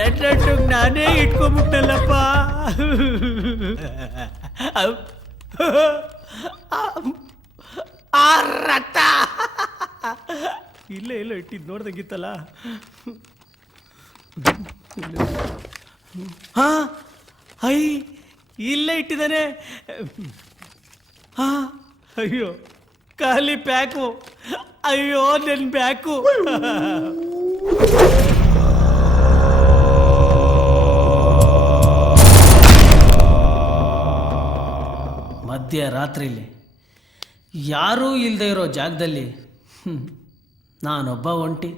ನನ್ನ ನಾನೇ ಇಟ್ಕೊಂಬಿಟ್ಟಲ್ಲಪ್ಪ. ಆ ರಕ್ತ ಇಲ್ಲೇ ಇಲ್ಲ ಇಟ್ಟಿದ್ದು ನೋಡ್ದಂಗಿತ್ತಲ್ಲ. ಹಾ ಐ ಇಲ್ಲೇ ಇಟ್ಟಿದ್ದಾನೆ. ಹಾ ಅಯ್ಯೋ ಖಾಲಿ ಪ್ಯಾಕು. ಅಯ್ಯೋ ನನ್ನ ಬ್ಯಾಕು. ಮಧ್ಯರಾತ್ರಿಲಿ ಯಾರೂ ಇಲ್ಲದೆ ಇರೋ ಜಾಗದಲ್ಲಿ ನಾನೊಬ್ಬ ಒಂಟಿ.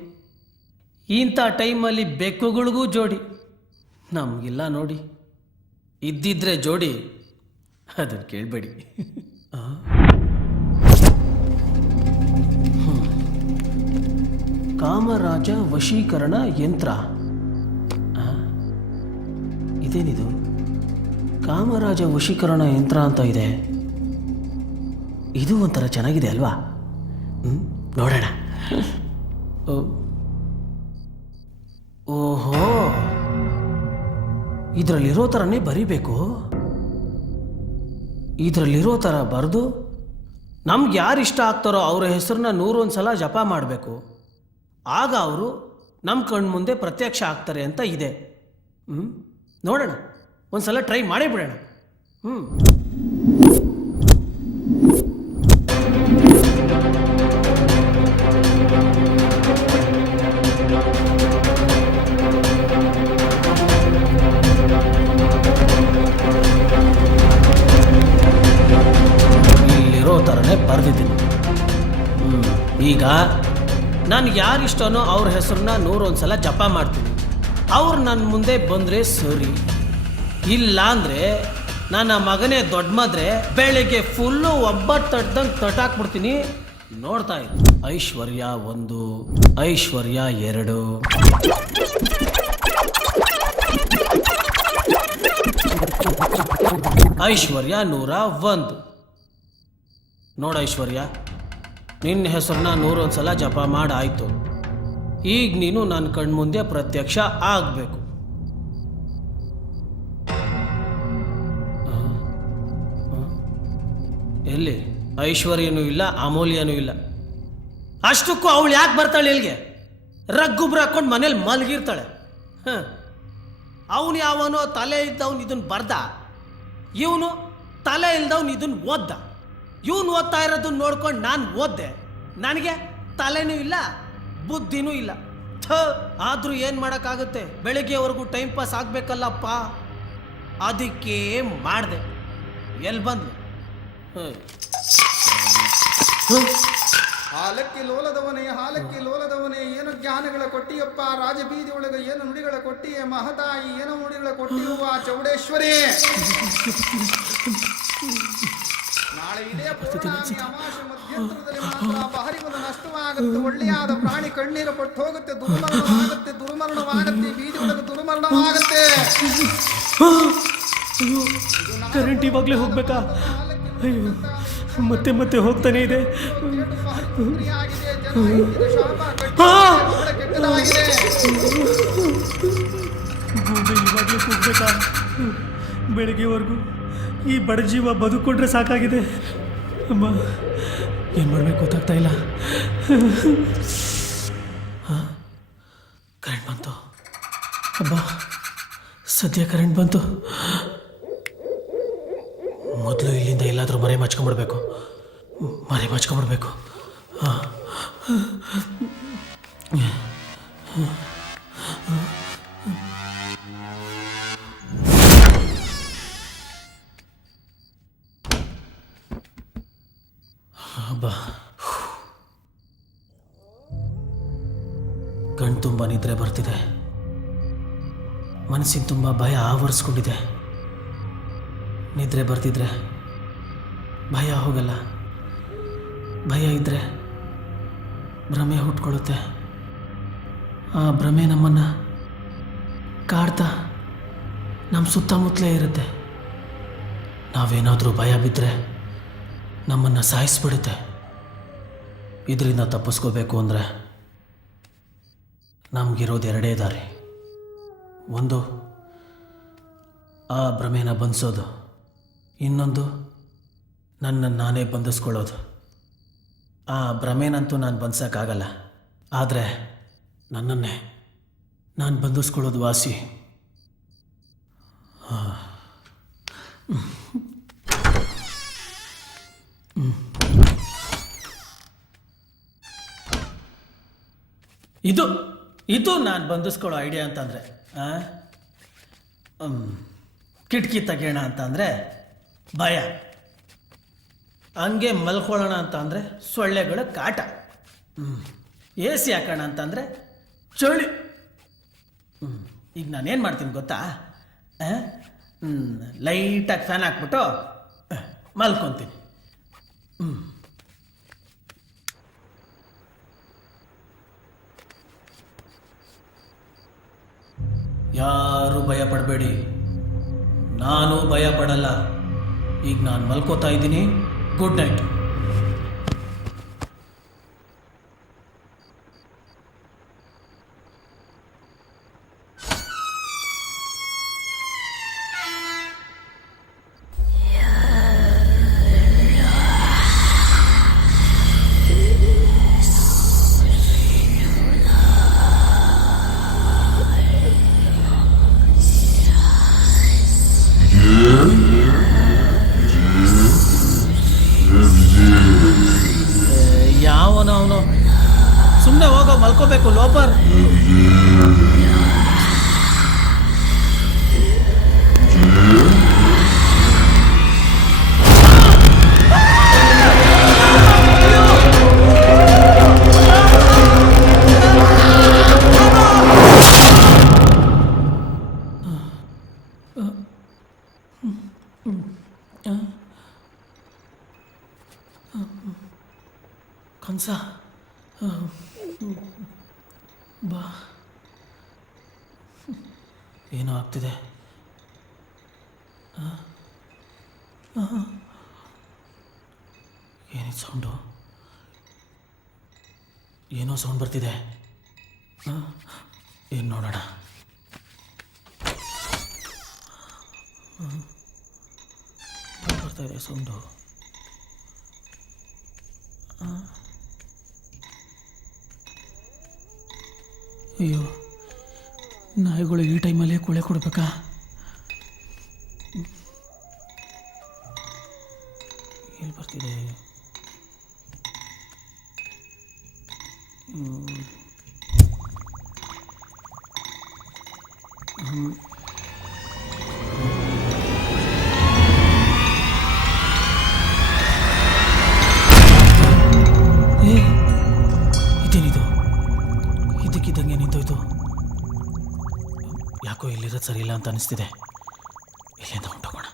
ಇಂಥ ಟೈಮಲ್ಲಿ ಬೆಕ್ಕುಗಳಿಗೂ ಜೋಡಿ ನಮಗಿಲ್ಲ ನೋಡಿ. ಇದ್ದಿದ್ರೆ ಜೋಡಿ ಅದನ್ನು ಕೇಳಬೇಡಿ. ಕಾಮರಾಜ ವಶೀಕರಣ ಯಂತ್ರ. ಇದೇನಿದು? ಕಾಮರಾಜ ವಶೀಕರಣ ಯಂತ್ರ ಅಂತ ಇದೆ. ಇದು ಒಂಥರ ಚೆನ್ನಾಗಿದೆ ಅಲ್ವಾ? ನೋಡೋಣ. ಓಹೋ, ಇದರಲ್ಲಿರೋ ಥರನೇ ಬರಿಬೇಕು. ಇದರಲ್ಲಿರೋ ಥರ ಬರೆದು ನಮ್ಗೆ ಯಾರು ಇಷ್ಟ ಆಗ್ತಾರೋ ಅವರ ಹೆಸರನ್ನ 101 ಸಲ ಜಪ ಮಾಡಬೇಕು. ಆಗ ಅವರು ನಮ್ಮ ಕಣ್ಮುಂದೆ ಪ್ರತ್ಯಕ್ಷ ಆಗ್ತಾರೆ ಅಂತ ಇದೆ. ನೋಡೋಣ, ಒಂದು ಸಲ ಟ್ರೈ ಮಾಡೇ ಬಿಡೋಣ. ಇಲ್ಲಿರೋ ಥರನೇ ಬರೆದಿದ್ದೀನಿ. ಈಗ ನಾನು ಯಾರಿಷ್ಟನೋ ಅವ್ರ ಹೆಸರನ್ನ 101 ಸಲ ಜಪ ಮಾಡ್ತೀನಿ. ಅವ್ರು ನನ್ನ ಮುಂದೆ ಬಂದರೆ ಸರಿ, ಇಲ್ಲ ಅಂದರೆ ನನ್ನ ಮಗನೇ ದೊಡ್ಡ ಮದ್ರೆ ಬೆಳಿಗ್ಗೆ ಫುಲ್ಲು ಒಬ್ಬಟ್ಟು ತಟ್ಟದಂಗೆ ತಟ್ಟಾಕ್ಬಿಡ್ತೀನಿ. ನೋಡ್ತಾ ಇದ್ದೆ. ಐಶ್ವರ್ಯ 1, ಐಶ್ವರ್ಯ 2, ಐಶ್ವರ್ಯ 101. ನೋಡ ಐಶ್ವರ್ಯ, ನಿನ್ನ ಹೆಸರನ್ನ 101 ಸಲ ಜಪ ಮಾಡಾಯ್ತು. ಈಗ ನೀನು ನನ್ನ ಕಣ್ಮುಂದೆ ಪ್ರತ್ಯಕ್ಷ ಆಗಬೇಕು. ಎಲ್ಲಿ ಐಶ್ವರ್ಯನೂ ಇಲ್ಲ, ಅಮೂಲ್ಯನೂ ಇಲ್ಲ. ಅಷ್ಟಕ್ಕೂ ಅವಳು ಯಾಕೆ ಬರ್ತಾಳೆ ಇಲ್ಲಿಗೆ? ರಗ್ಗುಬ್ರು ಹಾಕೊಂಡು ಮನೇಲಿ ಮಲಗಿರ್ತಾಳೆ. ಅವನು ಯಾವನೋ ತಲೆ ಇದ್ದವನು ಇದನ್ನು ಬರ್ದ, ಇವನು ತಲೆ ಇಲ್ದವನು ಇದನ್ನು ಓದ್ದ. ಇವನು ಓದ್ತಾ ಇರೋದನ್ನ ನೋಡ್ಕೊಂಡು ನಾನು ಓದ್ದೆ. ನನಗೆ ತಲೆನೂ ಇಲ್ಲ, ಬುದ್ಧಿನೂ ಇಲ್ಲ. ಆದರೂ ಏನು ಮಾಡೋಕ್ಕಾಗುತ್ತೆ? ಬೆಳಗ್ಗೆವರೆಗೂ ಟೈಮ್ ಪಾಸ್ ಆಗಬೇಕಲ್ಲಪ್ಪ. ಅದಕ್ಕೆ ಮಾಡಿದೆ. ಎಲ್ಲಿ ಬಂದು ಹಾಲಕ್ಕಿ ಲೋಲದವನೇ ಏನು ಜ್ಞಾನಗಳ ಕೊಟ್ಟಿಯಪ್ಪ. ರಾಜಬೀದಿ ಒಳಗೆ ಏನು ನುಡಿಗಳ ಕೊಟ್ಟಿಯೇ. ಮಹತಾಯಿ ಏನು ನುಡಿಗಳ ಕೊಟ್ಟಿಯುವ ಚೌಡೇಶ್ವರಿ. ನಾಳೆ ಇದೇ ಪೌರ್ಣಮಿ ಅಮಾವಾಸ್ಯೆ ಮಧ್ಯಂತರದಲ್ಲಿ ಮಾತ್ರ ಬಹರಿವುದು ನಷ್ಟವಾಗುತ್ತೆ. ಒಳ್ಳೆಯಾದ ಪ್ರಾಣಿ ಕಣ್ಣೀರು ಪಟ್ಟು ಹೋಗುತ್ತೆ, ದುರ್ಮರಣವಾಗುತ್ತೆ, ಬೀದಿ ಒಳಗೆ ದುರ್ಮರಣವಾಗುತ್ತೆ. ಕರೆಂಟ್ ಇವಾಗಲೇ ಹೋಗ್ಬೇಕಾ? ಅಯ್ಯೋ, ಮತ್ತೆ ಮತ್ತೆ ಹೋಗ್ತಾನೆ ಇದೆ. ಇವಾಗಲೇ ಹೋಗ್ಬೇಕಾ? ಬೆಳಗ್ಗೆವರೆಗೂ ಈ ಬಡಜೀವ ಬದುಕೊಂಡ್ರೆ ಸಾಕಾಗಿದೆ. ಅಮ್ಮ, ಏನು ಮಾಡಬೇಕು ಗೊತ್ತಾಗ್ತಾ ಇಲ್ಲ. ಕರೆಂಟ್ ಬಂತು. ಅಬ್ಬಾ, ಸದ್ಯ ಕರೆಂಟ್ ಬಂತು. ಮೊದಲು ಇಲ್ಲಿಂದ ಎಲ್ಲಾದರೂ ಮರೆ ಮಚ್ಕೊಂಡ್ಬಿಡ್ಬೇಕು. ಅಬ್ಬಾ, ಕಣ್ ತುಂಬ ನಿದ್ರೆ ಬರ್ತಿದೆ. ಮನಸ್ಸಿನ ತುಂಬ ಭಯ ಆವರಿಸ್ಕೊಂಡಿದೆ. ನಿದ್ರೆ ಬರ್ತಿದ್ರೆ ಭಯ ಹೋಗಲ್ಲ. ಭಯ ಇದ್ದರೆ ಭ್ರಮೆ ಹುಟ್ಕೊಳ್ಳುತ್ತೆ. ಆ ಭ್ರಮೆ ನಮ್ಮನ್ನು ಕಾಡ್ತಾ ನಮ್ಮ ಸುತ್ತಮುತ್ತಲೇ ಇರುತ್ತೆ. ನಾವೇನಾದರೂ ಭಯ ಬಿದ್ದರೆ ನಮ್ಮನ್ನು ಸಾಯಿಸ್ಬಿಡುತ್ತೆ. ಇದರಿಂದ ತಪ್ಪಿಸ್ಕೋಬೇಕು ಅಂದರೆ ನಮಗಿರೋದು ಎರಡೇ ದಾರಿ. ಒಂದು ಆ ಭ್ರಮೆನ ಬಂಧಿಸೋದು, ಇನ್ನೊಂದು ನನ್ನನ್ನು ನಾನೇ ಬಂಧಿಸ್ಕೊಳ್ಳೋದು. ಆ ಭ್ರಮೆನಂತೂ ನಾನು ಬಂಧಿಸೋಕ್ಕಾಗಲ್ಲ, ಆದರೆ ನನ್ನನ್ನೇ ನಾನು ಬಂಧಿಸ್ಕೊಳ್ಳೋದು ವಾಸಿ. ಇದು ನಾನು ಬಂಧಿಸ್ಕೊಳ್ಳೋ ಐಡಿಯಾ ಅಂತಂದರೆ, ಕಿಟಕಿ ತೆಗೆಯೋಣ ಅಂತಂದರೆ ಭಯ, ಹಂಗೆ ಮಲ್ಕೊಳ್ಳೋಣ ಅಂತ ಅಂದರೆ ಸೊಳ್ಳೆಗಳ ಕಾಟ, ಎ ಸಿ ಹಾಕೋಣ ಅಂತಂದರೆ ಚಳಿ. ಈಗ ನಾನೇನು ಮಾಡ್ತೀನಿ ಗೊತ್ತಾ, ಲೈಟಾಗಿ ಫ್ಯಾನ್ ಹಾಕ್ಬಿಟ್ಟು ಮಲ್ಕೊತೀನಿ. ಯಾರು ಭಯ ಪಡಬೇಡಿ, ನಾನು ಭಯ ಪಡಲ್ಲ. ಈಗ ನಾನು ಮಲ್ಕೋತಾ ಇದ್ದೀನಿ. Good night. ಅವನು ಸುಮ್ಮನೆ ಹೋಗೋ, ಮಲ್ಕೋಬೇಕು ಲೋಪರ್. ಕಂಸ, ಬಾ. ಏನೋ ಆಗ್ತಿದೆ. ಏನಿದು ಸೌಂಡು? ಏನೋ ಸೌಂಡ್ ಬರ್ತಿದೆ. ಏನು ನೋಡೋಣ. ಬರ್ತಾ ಇದೆ ಸೌಂಡು. ಅಯ್ಯೋ, ನಾಯಿಗಳು ಈ ಟೈಮಲ್ಲೇ ಕೊಳೆ ಕೊಡ್ಬೇಕಾ? ಎಲ್ಲಿ ಬರ್ತಿದೆ? ಇದೇನಿದು? ಇದಕ್ಕಿದ್ದಂಗೆ ನಿಂತೋಯ್ತು. ಯಾಕೋ ಇಲ್ಲಿರೋದು ಸರಿ ಇಲ್ಲ ಅಂತ ಅನಿಸ್ತಿದೆ. ಇಲ್ಲಿಂದ ಹೊಂಟೋಗೋಣ.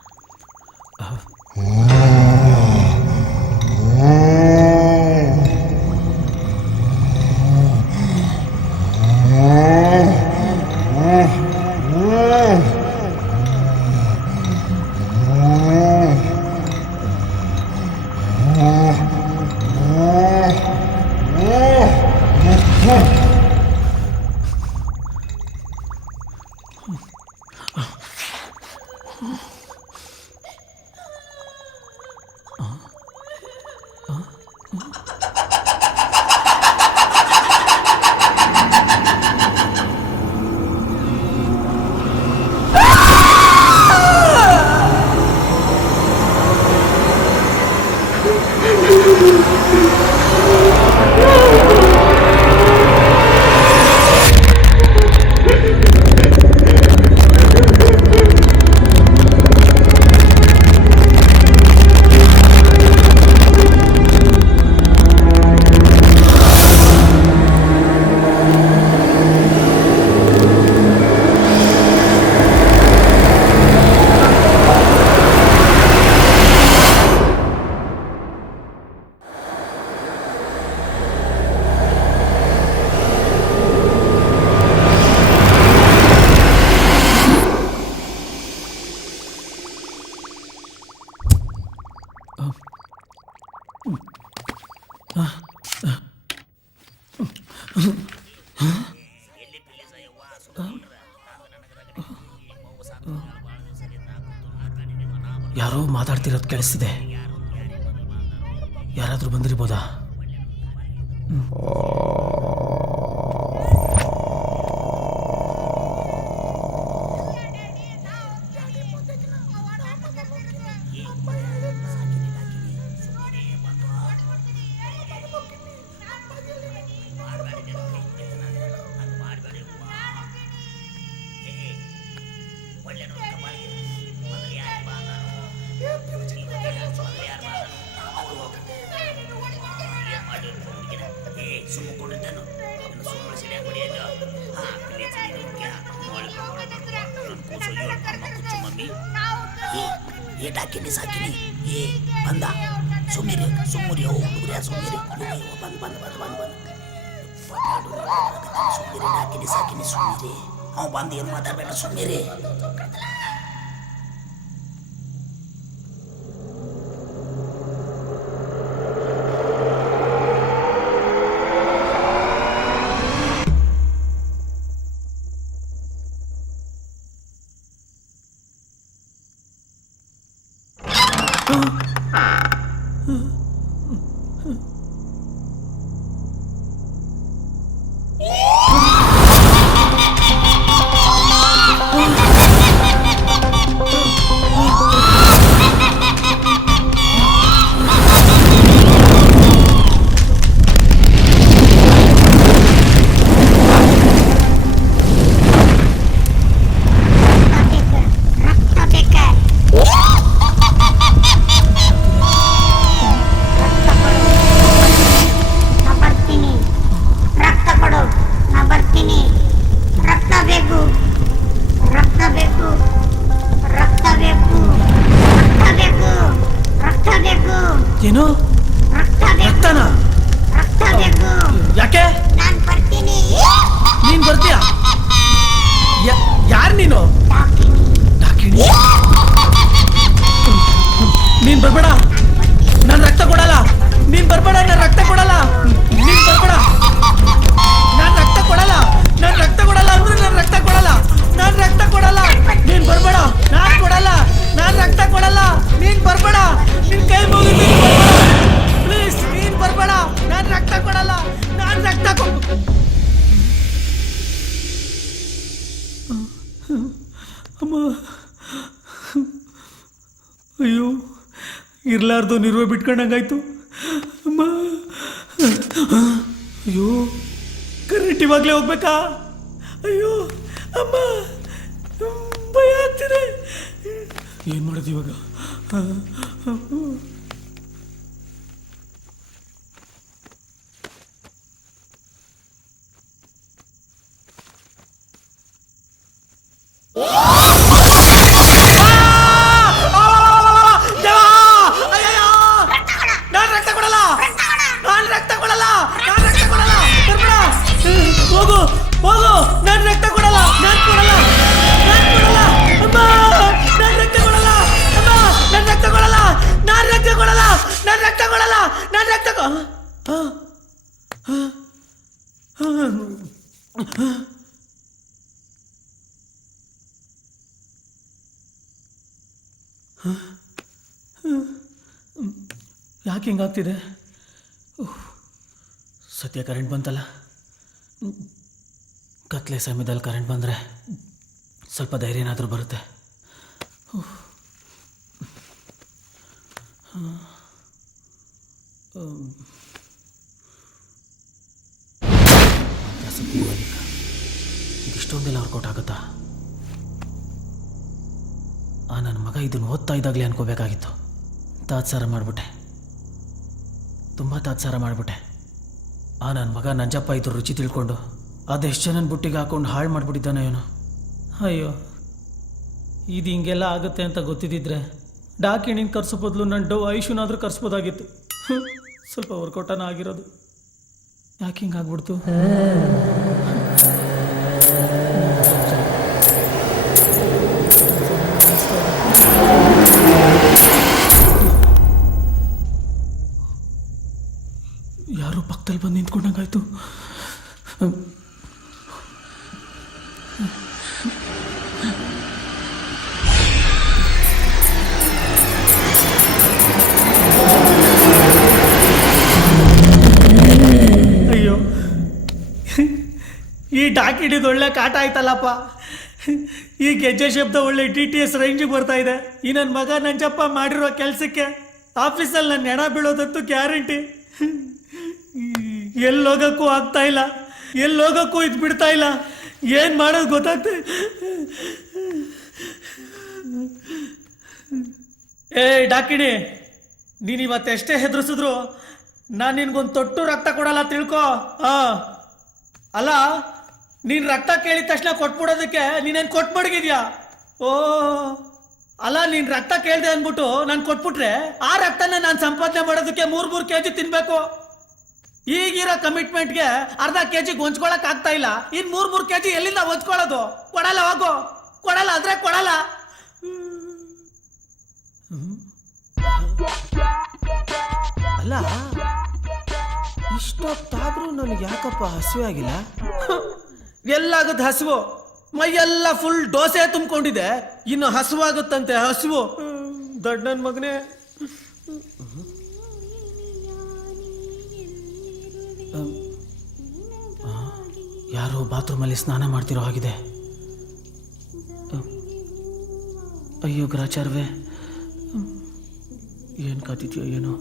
ಯಾರೋ ಮಾತಾಡ್ತಿರೋದು ಕೇಳಿಸ್ತಿದೆ. ಯಾರಾದರೂ ಬಂದಿರ್ಬೋದಾ? ಡಾಕಿನಿ ಸಾಕಿನಿ ಏ ಬಂದ ಸುಮ್ಮಿರಿ ಸುಮ್ಮರಿ ಹುಡುಗ್ರಿ ಸುಮ್ಮಿರಿ ಸುಮ್ಮಿರಿ ಡಾಕಿನಿ ಸಾಕಿನಿ ಸುಮ್ಮಿರಿ ಅವ ಬಂದು ಏನು ಮಾತಾಡ್ಬೇಡ ಸುಮ್ಮಿರಿ. ಏನು ರಕ್ತನ? ಯಾಕೆ ನೀನ್ ಬರ್ತೀಯಾ? ಯಾರು ನೀನು? ಡಾಕಿಣಿ? ನೀನ್ ಬರ್ಬೇಡ, ನಾನು ರಕ್ತ ಕೊಡಲ್ಲ. ನೀನ್ ಬರ್ಬೇಡ, ನಾನು ರಕ್ತ ಕೊಡಲ್ಲ. ನೀನ್ ಬರ್ಬೇಡ, ನಾನು ರಕ್ತ ಕೊಡಲ್ಲ. ನಾನು ರಕ್ತ ಕೊಡಲ್ಲ ಅಂದ್ರೆ ನಾನು ರಕ್ತ ಕೊಡಲ್ಲ. ನಾನು ರಕ್ತ ಕೊಡಲ್ಲ. ನೀನ್ ಬರ್ಬೇಡ, ನಾನು ಕೊಡಲ್ಲ. ನಾನು ರಕ್ತ ಕೊಡಲ್ಲ. ನೀನ್ ಬರ್ಬೇಡ, ನಿನ್ ಕೈ ಮುಗಿದು ಪ್ಲೀಸ್. ನೀನ್ ಬರ್ಬೇಡ, ನಾನು ರಕ್ತ ಕೊಡಲ್ಲ. ನಾನು ರಕ್ತ ಅಮ್ಮ, ಅಯ್ಯೋ, ಇರ್ಲಾರ್ದು ನಿರ್ವೆ ಬಿಟ್ಕೊಂಡಂಗಾಯ್ತು ಅಮ್ಮ. ಅಯ್ಯೋ, ಕರೆಂಟ್ ಇವಾಗಲೇ ಹೋಗ್ಬೇಕಾ? ಅಯ್ಯೋ ಅಮ್ಮ, ಭಯ ಆಗ್ತಿದೆ. ಏನು ಮಾಡೋದು ಇವಾಗ? ನಾನು ರಕ್ತ ಕೊಡಲ್ಲ. ನಾನು ರಕ್ತ ಕೊಡಲ್ಲ. ನಾನು ರಕ್ತ ಕೊಡಲ್ಲ. ಬರ್ಬೇಡ, ಹೋಗು ಹೋಗು. ನಾನು ರಕ್ತ ಕೊಡಲ್ಲ. ನಾನು ಕೊಡಲ್ಲ. ನಾನು ಕೊಡಲ್ಲ ಅಮ್ಮ. ನಾನು ರಕ್ತ ಕೊಡಲ್ಲ ಅಮ್ಮ. ನಾನು ರಕ್ತ ಕೊಡಲ್ಲ. ನಾನು ರಕ್ತ ಕೊಡಲ್ಲ. ನಾನು ರಕ್ತ ಕೊಡಲ್ಲ. ನಾನು ರಕ್ತ ಯಾಕೆ ಹಿಂಗಾಗ್ತಿದೆ? ಸದ್ಯ ಕರೆಂಟ್ ಬಂತಲ್ಲ. ಕತ್ಲೆ ಸಮಯದಲ್ಲಿ ಕರೆಂಟ್ ಬಂದರೆ ಸ್ವಲ್ಪ ಧೈರ್ಯ ಏನಾದರೂ ಬರುತ್ತೆ. ಇದಿಷ್ಟೊಂದೆಲ್ಲ ವರ್ಕೌಟ್ ಆಗುತ್ತಾ? ನನ್ನ ಮಗ ಇದನ್ನು ಓದ್ತಾ ಇದ್ದಾಗಲೇ ಅನ್ಕೋಬೇಕಾಗಿತ್ತು. ತಾತ್ಸಾರ ಮಾಡಿಬಿಟ್ಟೆ, ತುಂಬ ತಾತ್ಸಾರ ಮಾಡಿಬಿಟ್ಟೆ. ನನ್ನ ಮಗ ನಂಜಪ್ಪ ಇದ್ರ ರುಚಿ ತಿಳ್ಕೊಂಡು ಅದೆಷ್ಟು ಜನನ ಬುಟ್ಟಿಗೆ ಹಾಕೊಂಡು ಹಾಳು ಮಾಡಿಬಿಟ್ಟಿದ್ದಾನೆ ಏನೋ. ಅಯ್ಯೋ, ಇದು ಹಿಂಗೆಲ್ಲ ಆಗುತ್ತೆ ಅಂತ ಗೊತ್ತಿದ್ದಿದ್ರೆ ಡಾಕಿಣಿನ ಕರ್ಸೋ ಬದಲು ನನ್ನ ಡವ್ ಐಶುನಾದರೂ ಕರ್ಸ್ಬೋದಾಗಿತ್ತು. ಸ್ವಲ್ಪ ವರ್ಕೌಟನ ಆಗಿರೋದು. ಯಾಕೆ ಹಿಂಗಾಗ್ಬಿಡ್ತು? ಯಾರೋ ಪಕ್ಕದಲ್ಲಿ ಬಂದು ನಿಂತ್ಕೊಂಡಂಗಾಯ್ತು. ಈ ಡಾಕಿಡಿದು ಒಳ್ಳೆ ಕಾಟ ಆಯ್ತಲ್ಲಪ್ಪ. ಈ ಗೆಜ್ಜೆ ಶಬ್ದ ಒಳ್ಳೆ TTS ರೇಂಜಿಗೆ ಬರ್ತಾ ಇದೆ. ಈ ನನ್ನ ಮಗ ನಂಜಪ್ಪ ಮಾಡಿರೋ ಕೆಲಸಕ್ಕೆ ಆಫೀಸಲ್ಲಿ ನನ್ನ ಹೆಣ ಬೀಳೋದಂತೂ ಗ್ಯಾರಂಟಿ. ಎಲ್ಲೋಗಕ್ಕೂ ಆಗ್ತಾ ಇಲ್ಲ, ಎಲ್ಲೋಗಕ್ಕೂ ಇದು ಬಿಡ್ತಾ ಇಲ್ಲ. ಏನು ಮಾಡೋದು ಗೊತ್ತಾಗ್ತಾ. ಏ ಡಾಕಿಣಿ, ನೀನು ಇವತ್ತೆಷ್ಟೇ ಹೆದರ್ಸಿದ್ರು ನಾನು ನಿನ್ಗೊಂದು ತೊಟ್ಟು ರಕ್ತ ಕೊಡಲ್ಲ, ತಿಳ್ಕೊ. ಅಲ್ಲ, ನೀನು ರಕ್ತ ಕೇಳಿದ ತಕ್ಷಣ ಕೊಟ್ಬಿಡೋದಕ್ಕೆ ನೀನೇನು ಕೊಟ್ಟು ಮಡಗಿದ್ಯಾ? ಓ ಅಲ್ಲ, ನೀನು ರಕ್ತ ಕೇಳಿದೆ ಅಂದ್ಬಿಟ್ಟು ನಾನು ಕೊಟ್ಬಿಟ್ರೆ ಆ ರಕ್ತನ ನಾನು ಸಂಪಾದನೆ ಮಾಡೋದಕ್ಕೆ 3 kg ತಿನ್ಬೇಕು. ಈಗಿರೋ ಕಮಿಟ್ಮೆಂಟ್ಗೆ ಅರ್ಧ kg ಹೊಂಚ್ಕೊಳಕ್ ಆಗ್ತಾ ಇಲ್ಲ. ಇನ್ನು 3 kg ಎಲ್ಲಿಂದ ಹೊಂಚ್ಕೊಳ್ಳೋದು? ಕೊಡಲ್ಲ, ಹೋಗು. ಕೊಡಲ್ಲ ಅಂದ್ರೆ ಕೊಡಲ್ಲ. ಅಲ್ಲ, ಇಷ್ಟೊತ್ತಾದ್ರೂ ನನಗೆ ಯಾಕಪ್ಪ ಹಸಿವೆ ಆಗಿಲ್ಲ? ಎಲ್ಲಾಗದ ಹಸಿವು, ಮೈಯೆಲ್ಲ ಫುಲ್ ದೋಸೆ ತುಂಬಿಕೊಂಡಿದೆ. ಇನ್ನು ಹಸುವಾಗುತ್ತಂತೆ ಹಸಿವು. ದೊಡ್ಡ ನನ್ನ ಮಗನೇ. ಯಾರೋ ಬಾತ್ರೂಮಲ್ಲಿ ಸ್ನಾನ ಮಾಡ್ತಿರೋ ಹಾಗಿದೆ. ಅಯ್ಯೋ ಗ್ರಾಚಾರವೇ, ಏನು ಕಾತಿದ್ಯೋ ಏನೋ.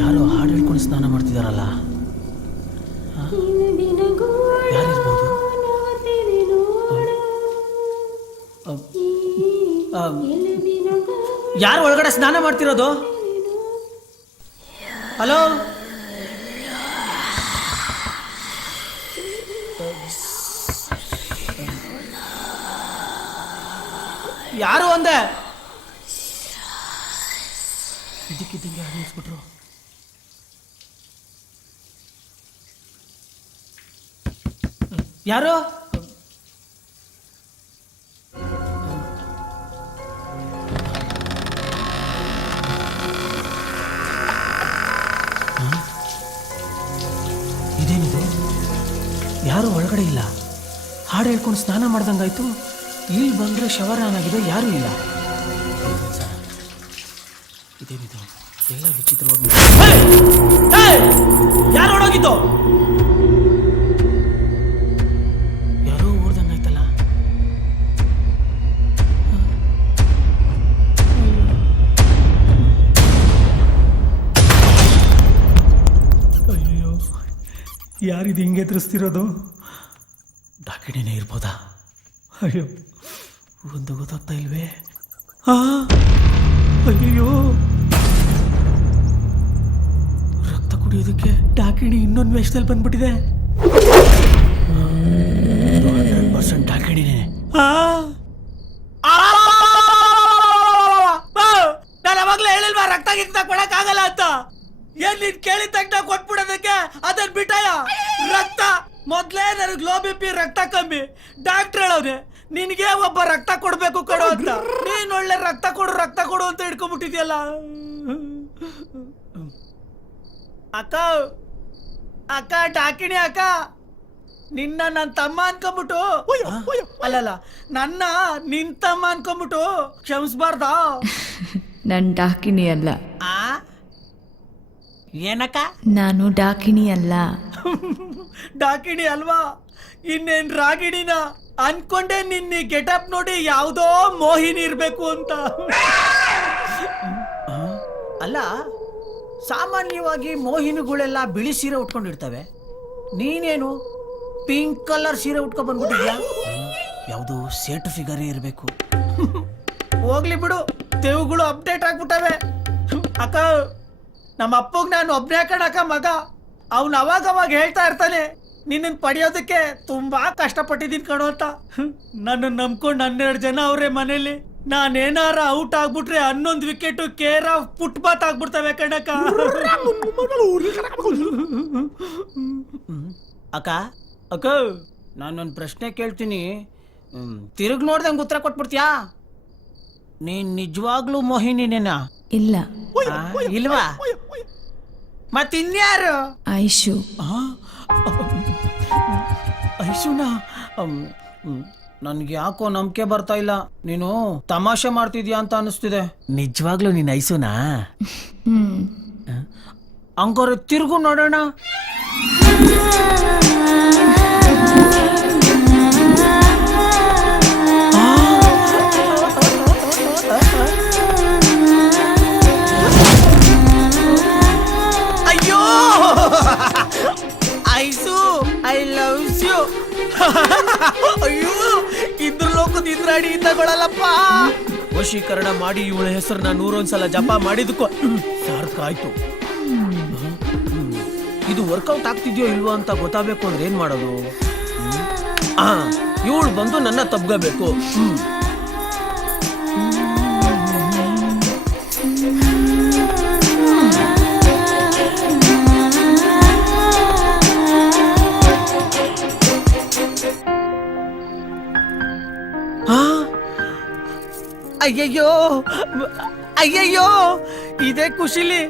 ಯಾರೋ ಹಾಡು ಹೇಳ್ಕೊಂಡು ಸ್ನಾನ ಮಾಡ್ತಿದಾರಲ್ಲ, ಯಾರಿರ್ಬೋದು? ಯಾರು ಒಳಗಡೆ ಸ್ನಾನ ಮಾಡ್ತಿರೋದು? ಹಲೋ, ಯಾರು ಅಂದೆ? ಇದಕ್ಕಿದ್ದಂಗೆ ಹಾನಿಸ್ಬಿಟ್ರು. ಯಾರು? ಇದೇನಿದು? ಯಾರು ಒಳಗಡೆ ಇಲ್ಲ. ಹಾಡು ಹೇಳ್ಕೊಂಡು ಸ್ನಾನ ಮಾಡ್ದಂಗಾಯ್ತು. ಇಲ್ಲಿ ಬಂದ್ರೆ ಶವರ್ ಆನ್ ಆಗಿದೆ, ಯಾರೂ ಇಲ್ಲ. ಇದೇನಿದು? ಎಲ್ಲ ವಿಚಿತ್ರವಾಗಿ. ಯಾರು ಹೊಡೋಗಿದ್ದು? ಯಾರೋ ಓಡ್ದಂಗಾಯ್ತಲ್ಲ. ಅಯ್ಯೋ, ಯಾರಿದು ಹಿಂಗೆ ಎದುರಿಸ್ತಿರೋದು? ಡಾಕಿಣಿನೇ ಇರ್ಬೋದಾ? ಅಯ್ಯೋ, ಒಂದು ಗೊತ್ತಾಗ್ತಾ ಇಲ್ವೇ? ಅಯ್ಯೋ, ರಕ್ತ ಕುಡಿಯೋದಕ್ಕೆ ಡಾಕಿಣಿ ಇನ್ನೊಂದು ವೇಷದಲ್ಲಿ ಬಂದ್ಬಿಟ್ಟಿದೆ. 100% ಡಾಕಿಣಿನೇ. ನಾನು ಅವಾಗಲೇ ಹೇಳಿಲ್ವಾ ರಕ್ತ ಗಿಕ್ತ ಕೊಡಕ್ ಆಗಲ್ಲ ಅಂತ? ಏನ್ ನೀನ್ ಕೇಳಿದ ತಕ್ಷಣ ಕೊಟ್ಬಿಡೋದಕ್ಕೆ ಅದನ್ ಬಿಟ್ಟಾಯ? ರಕ್ತ ಮೊದ್ಲೇ ನನಗೆ ಲೋ BP, ರಕ್ತ ಕಮ್ಮಿ. ಡಾಕ್ಟರ್ ಹೇಳೋನೆ ನಿನಗೆ ಒಬ್ಬ ರಕ್ತ ಕೊಡ್ಬೇಕು ಕೊಡು ಅಂತ. ನೀನ್ ಒಳ್ಳೆ ರಕ್ತ ಕೊಡು ಅಂತ ಹಿಡ್ಕೊಂಡ್ಬಿಟ್ಟಿದ್ಯಲ್ಲ. ಅಕ್ಕ ಅಕ್ಕ ಡಾಕಿಣಿ ಅಕ್ಕ, ನಿನ್ನ ನನ್ನ ತಮ್ಮ ಅನ್ಕೊಂಬಿಟ್ಟು, ಅಲ್ಲಲ್ಲ ನನ್ನ ನಿನ್ ತಮ್ಮ ಅನ್ಕೊಂಬಿಟ್ಟು ಕ್ಷಮಿಸ್ಬಾರ್ದ? ನಾನು ಡಾಕಿಣಿ ಅಲ್ಲ. ಏನಕ್ಕ? ನಾನು ಡಾಕಿಣಿ ಅಲ್ಲ. ಡಾಕಿಣಿ ಅಲ್ವಾ? ಇನ್ನೇನ್ ರಾಗಿಣಿನ ಅನ್ಕೊಂಡೆ. ನಿನ್ನ ಗೆಟಪ್ ನೋಡಿ ಯಾವುದೋ ಮೋಹಿನಿ ಇರ್ಬೇಕು ಅಂತ. ಅಲ್ಲ, ಸಾಮಾನ್ಯವಾಗಿ ಮೋಹಿನಿಗಳೆಲ್ಲ ಬಿಳಿ ಸೀರೆ ಉಟ್ಕೊಂಡಿರ್ತವೆ. ನೀನೇನು ಪಿಂಕ್ ಕಲರ್ ಸೀರೆ ಉಟ್ಕೊಂಡ್ ಬಂದ್ಬಿಟ್ಟಿದ್ಯಾ? ಯಾವುದೋ ಸೇಟು ಫಿಗರೇ ಇರಬೇಕು. ಹೋಗ್ಲಿ ಬಿಡು, ದೇವುಗಳು ಅಪ್ಡೇಟ್ ಆಗ್ಬಿಟ್ಟವೆ. ಅಕ್ಕ, ನಮ್ಮ ಅಪ್ಪಗ್ ನಾನು ಒಬ್ನೇ ಕಣಕ್ಕ ಮಗ. ಅವನು ಅವಾಗ ಹೇಳ್ತಾ ಇರ್ತಾನೆ, ನಿನ್ನನ್ನು ಪಡೆಯೋದಕ್ಕೆ ತುಂಬಾ ಕಷ್ಟಪಟ್ಟಿದ್ದೀನಿ ಕಣೋ ಅಂತ. ನನ್ನನ್ನು ನಂಬ್ಕೊಂಡು 12 ಜನ ಅವ್ರೆ ಮನೇಲಿ. ನಾನೇನಾರ ಔಟ್ ಆಗ್ಬಿಟ್ರೆ 11 ವಿಕೆಟ್ ಕೇರ್ ಆಫ್ ಫುಟ್ಬಾತ್ ಆಗ್ಬಿಡ್ತವೆ ಕಣಕ್ಕ. ಅಕ್ಕ ಅಕ್ಕ, ನಾನೊಂದು ಪ್ರಶ್ನೆ ಕೇಳ್ತೀನಿ, ತಿರುಗಿ ನೋಡ್ದಂಗೆ ಉತ್ತರ ಕೊಟ್ಬಿಡ್ತೀಯಾ? ನೀನ್ ನಿಜವಾಗ್ಲೂ ಮೋಹಿನಿನೇನಾ? ಇಲ್ಲ. ಇಲ್ವಾ ಮತ್ತಿನ್ಯಾರು ಐಶು. ಐಶುನಾ ನನ್ಗೆ ಯಾಕೋ ನಂಬಿಕೆ ಬರ್ತಾ ಇಲ್ಲ. ನೀನು ತಮಾಷೆ ಮಾಡ್ತಿದ್ಯಾ ಅಂತ ಅನಿಸ್ತಿದೆ. ನಿಜವಾಗ್ಲೂ ನೀನ್ ಐಸುನಾ? ಹಂಗಾರೆ ತಿರುಗು ನೋಡೋಣ. ಅಯ್ಯೋ ಐಸು, ಐ ಲವ್ ಯು. ಅಯ್ಯೋ ಇದ್ರ ಲೋಕದ ಇಂದ್ರಾಡಿ ತಗೊಳಲ್ಲಪ್ಪ. ವಶೀಕರಣ ಮಾಡಿ ಇವಳ ಹೆಸರನ್ನ 101 ಸಲ ಜಪ ಮಾಡಿದಕ್ಕೂ ಸಾರ್ಥಕ ಆಯ್ತು. ಇದು ವರ್ಕೌಟ್ ಆಗ್ತಿದ್ಯೋ ಇಲ್ವೋ ಅಂತ ಗೊತ್ತಾಗಬೇಕು ಅಂದ್ರೆ ಏನ್ ಮಾಡೋದು? ಇವಳು ಬಂದು ನನ್ನ ತಬ್ಗಬೇಕು. ಅಯ್ಯಯ್ಯೋ ಅಯ್ಯಯ್ಯೋ ಇದೇ ಖುಷಿಲಿ